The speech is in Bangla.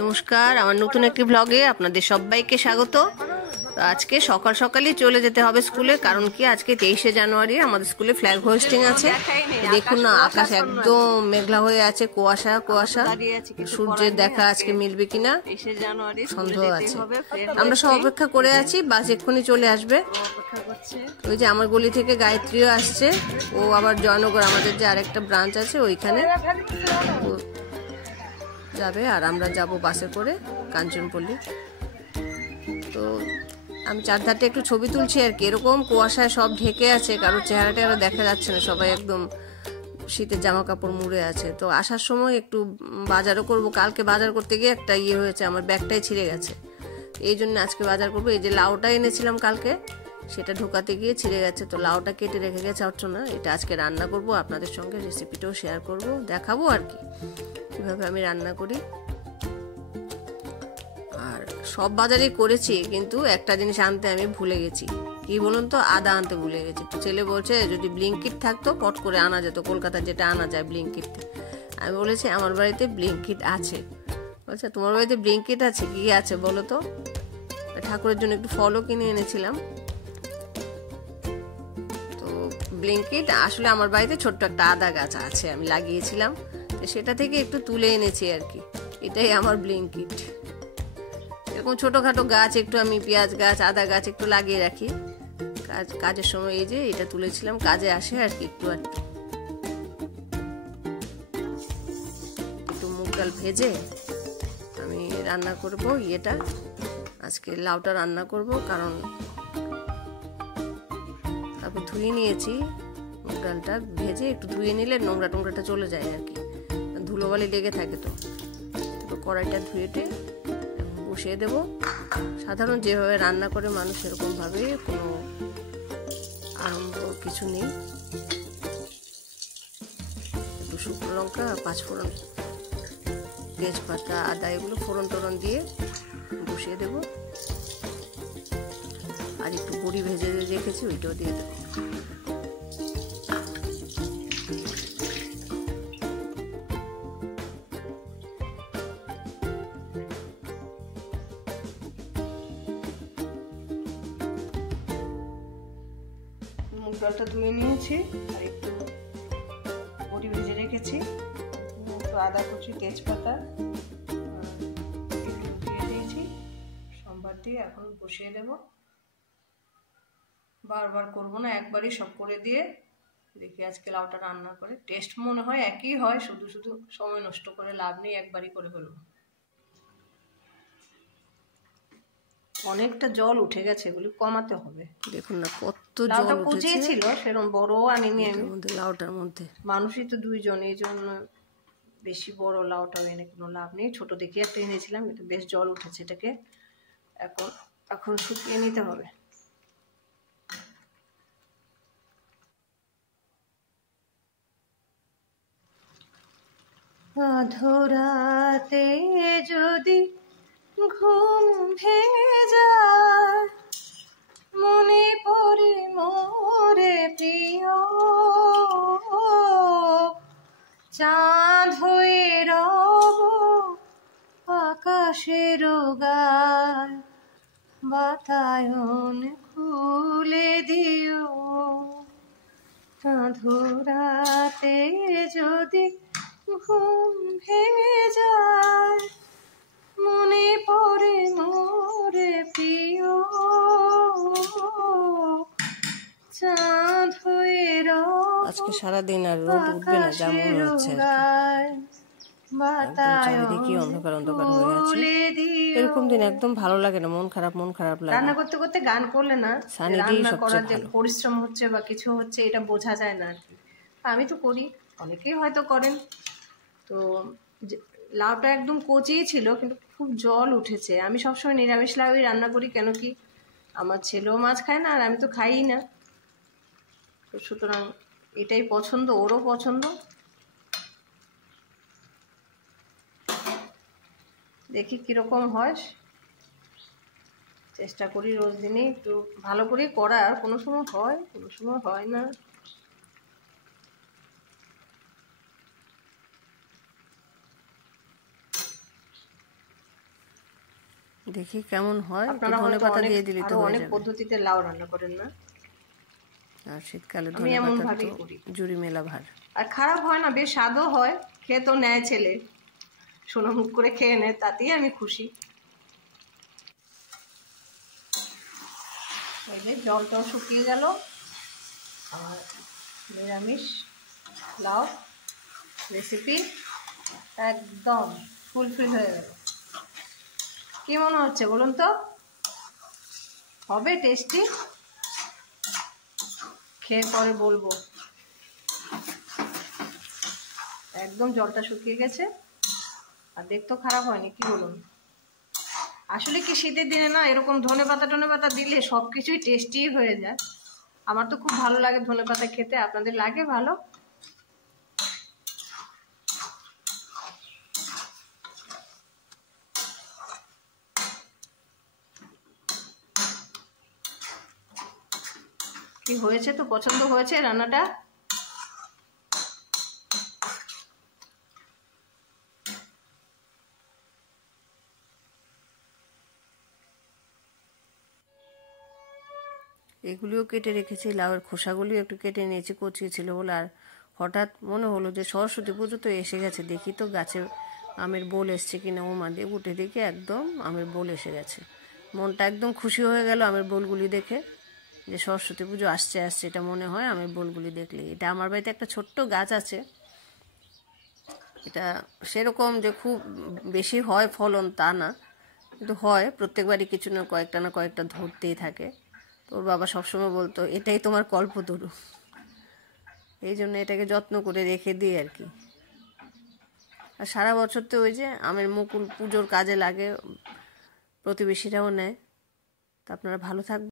নমস্কার, আমার নতুন একটি ব্লগে আপনাদের সবাইকে স্বাগত। আজকে সকাল সকালই চলে যেতে হবে স্কুলে, কারণ কি আজকে 23শে জানুয়ারি আমাদের স্কুলে ফ্ল্যাগ হোয়েস্টিং আছে। দেখুন না, আকাশ একদম মেঘলা হয়ে আছে, কুয়াশা কুয়াশা। সূর্যের দেখা আজকে মিলবে কিনা সন্দেহ আছে। আমরা সব অপেক্ষা করে আছি, বাস এক্ষুনি চলে আসবে। ওই যে আমার গলি থেকে গায়ত্রীও আসছে, ও আবার জয়নগর আমাদের যে আরেকটা ব্রাঞ্চ আছে ওইখানে যাবে, আর আমরা যাব বাসে করে কাঞ্চনপল্লী। তো আমি চারধারটা একটু ছবি তুলছি আর কি। এরকম কুয়াশায় সব ঢেকে আছে, কারোর চেহারা টেহারা দেখা যাচ্ছে না, সবাই একদম শীতের জামা কাপড় মুড়ে আছে। তো আসার সময় একটু বাজারও করব। কালকে বাজার করতে গিয়ে একটা হয়েছে, আমার ব্যাগটাই ছিঁড়ে গেছে, এই জন্য আজকে বাজার করবো। এই যে লাউটা এনেছিলাম কালকে, সেটা ঢোকাতে গিয়ে ছিঁড়ে গেছে, তো লাউটা কেটে রেখে গেছে অর্চনা। এটা আজকে রান্না করব, আপনাদের সঙ্গে রেসিপিটাও শেয়ার করব, দেখাবো আর কি কিভাবে আমি রান্না করি। আর সব বাজারই করেছি, কিন্তু একটা জিনিস আনতে আমি ভুলে গেছি। কি বলুন তো, আদা আনতে ভুলে গেছি। তো ছেলে বলছে যদি ব্লিঙ্কিট থাকতো পট করে আনা যেত, কলকাতায় যেটা আনা যায় ব্লিঙ্কিট। আমি বলেছি আমার বাড়িতে ব্লিঙ্কিট আছে। বলছে তোমার বাড়িতে ব্লিঙ্কিট আছে? কি আছে বলো তো। ঠাকুরের জন্য একটু ফলও কিনে এনেছিলাম। তো ব্লিঙ্কিট আসলে আমার বাড়িতে ছোট্ট একটা আদা গাছ আছে, আমি লাগিয়েছিলাম, তো সেটা থেকে একটু তুলে এনেছি আর কি। এটাই আমার ব্লিঙ্কিট। এরকম ছোটখাটো গাছ একটু আমি পেঁয়াজ গাছ, আদা গাছ একটু লাগিয়ে রাখি কাজের সময়। এই যে এটা তুলেছিলাম, কাজে আসে আর কি। একটু মুগ ডাল ভেজে আমি রান্না করব আজকে লাউটা রান্না করব। কারণ তারপর ধুয়ে নিয়েছি, মুগ ডালটা ভেজে একটু ধুয়ে নিলে নোংরা টোংরাটা চলে যায় আর কি, ধুলোবালি লেগে থাকে। তো কড়াইটা ধুয়ে বসিয়ে দেবো। সাধারণ যেভাবে রান্না করে মানুষ, এরকম ভাবে কোনো আরম্ভ কিছু নেই। একটু শুকনো লঙ্কা, পাঁচফোড়ন, তেজপাতা, আদা এগুলো ফোড়ন টোড়ন দিয়ে বসিয়ে দেবো। আর একটু বড়ি ভেজে রেখেছি, ওইটাও দিয়ে দেবো। মুগ ডালটা ধুয়ে নিয়েছি, আর একটু বড়ি ভেজে রেখেছি, একটু আদা কুচি, তেজপাতা দিয়ে দিয়েছি, সম্বার দিয়ে এখন বসিয়ে দেব। বারবার করবো না, একবারই সব করে দিয়ে দেখি আজকে লাউটা রান্না করে। টেস্ট মনে হয় একই হয়, শুধু শুধু সময় নষ্ট করে লাভ নেই, একবারই করে ফেলবো। অনেকটা জল উঠে গেছে, এগুলি কমাতে হবে। দেখুন না কত জল উঠেছে, সেরকম বড় আনিনি আমি লাউটার মধ্যে, মানুষই তো দুইজন, এই জন্য বেশি বড় লাউটা এনে কোনো লাভ নেই। ছোট দেখে একটা এনেছিলাম, কিন্তু বেশ জল উঠেছে। এটাকে এখন শুকিয়ে নিতে হবে। আধরাতে যদি ঘুম ভেঙে যায়, মনে পড়ে মোরে প্রিয়, চাঁদ হয়ে রব আকাশের গায়, বাতায়ন খুলে দিও। আধরাতে যদি ঘুম ভেঙে যায়, মনে পড়ে মোরে প্রিয়, চাঁদ হয়ে রব। আজকে সারাদিন আর রোদ উঠবে না যা মনে হচ্ছে, চারিদিকে অন্ধকার অন্ধকার হয়ে আছে। এরকম দিন একদম ভালো লাগে না, মন খারাপ লাগে। রান্না করতে করতে গান করলে না, রান্না করার যে পরিশ্রম হচ্ছে বা কিছু হচ্ছে এটা বোঝা যায় না আর কি। আমি তো করি, অনেকেই হয়তো করেন। তো লাউটা একদম কচিই ছিল, কিন্তু খুব জল উঠেছে। আমি সবসময় নিরামিষ লাউই রান্না করি, কেন কি আমার ছেলেও মাছ খায় না, আর আমি তো খাই না, তো সুতরাং এটাই পছন্দ, ওরও পছন্দ। দেখি কিরকম হয়, চেষ্টা করি রোজ দিনই একটু ভালো করে করার। কোনো সময় হয়, কোনো সময় হয় না। দেখি কেমন হয়। আপনারা ধনে হয়তো পাতা দিয়ে দিলে তো হয়ে অনেক যাবে। পদ্ধতিতে লাউ রান্না করেন না, আর শীতকালে আমি ধনে এমন পাতা তো ভাবেই করি। জুড়ি মেলা ভার। আর খারাপ হয় না, বেশ স্বাদও হয়, খেয়ে তো নেয় ছেলে, সোনা মুখ করে খেয়ে নেয়, তাতেই আমি খুশি। এই যে জলটাও শুকিয়ে গেল, আর নিরামিষ লাউ রেসিপি একদম ফুলফিল হয়ে গেল। কি মনে হচ্ছে বলুন তো? হবে টেস্টি? খেয়ে পরে বলবো। একদম জলটা শুকিয়ে গেছে, আর দেখতেও খারাপ হয়নি, কি বলুন? আসলে কি শীতের দিনে না এরকম ধনে পাতা দিলে সবকিছুই টেস্টি হয়ে যায়। আমার তো খুব ভালো লাগে ধনে পাতা খেতে। আপনাদের লাগে ভালো? কি হয়েছে, তো পছন্দ হয়েছে রান্নাটা? এগুলিও কেটে রেখেছি, লাউয়ের খোসাগুলিও একটু কেটে নিয়েছি, কচি ছিল বলে। আর হঠাৎ মনে হলো যে সরস্বতী পুজো তো এসে গেছে, দেখি তো গাছে আমের বোল এসছে কিনা। ও মা দিয়ে উঠে দেখি একদম আমের বোল এসে গেছে। মনটা একদম খুশি হয়ে গেল আমের বোলগুলি দেখে, যে সরস্বতী পুজো আসছে আসছে এটা মনে হয় আমের বোলগুলি দেখলে। এটা আমার বাড়িতে একটা ছোট্ট গাছ আছে, এটা সেরকম যে খুব বেশি হয় ফলন তা না, কিন্তু হয় প্রত্যেকবারই কিছু না কয়েকটা ধরতেই থাকে। ওর বাবা সবসময় বলতো এটাই তোমার কল্পতরু, এই জন্য এটাকে যত্ন করে রেখে দিই আর কি। আর সারা বছর তো ওই যে আমের মুকুল পুজোর কাজে লাগে, প্রতিবেশীরাও নেয়। তা আপনারা ভালো থাকবেন।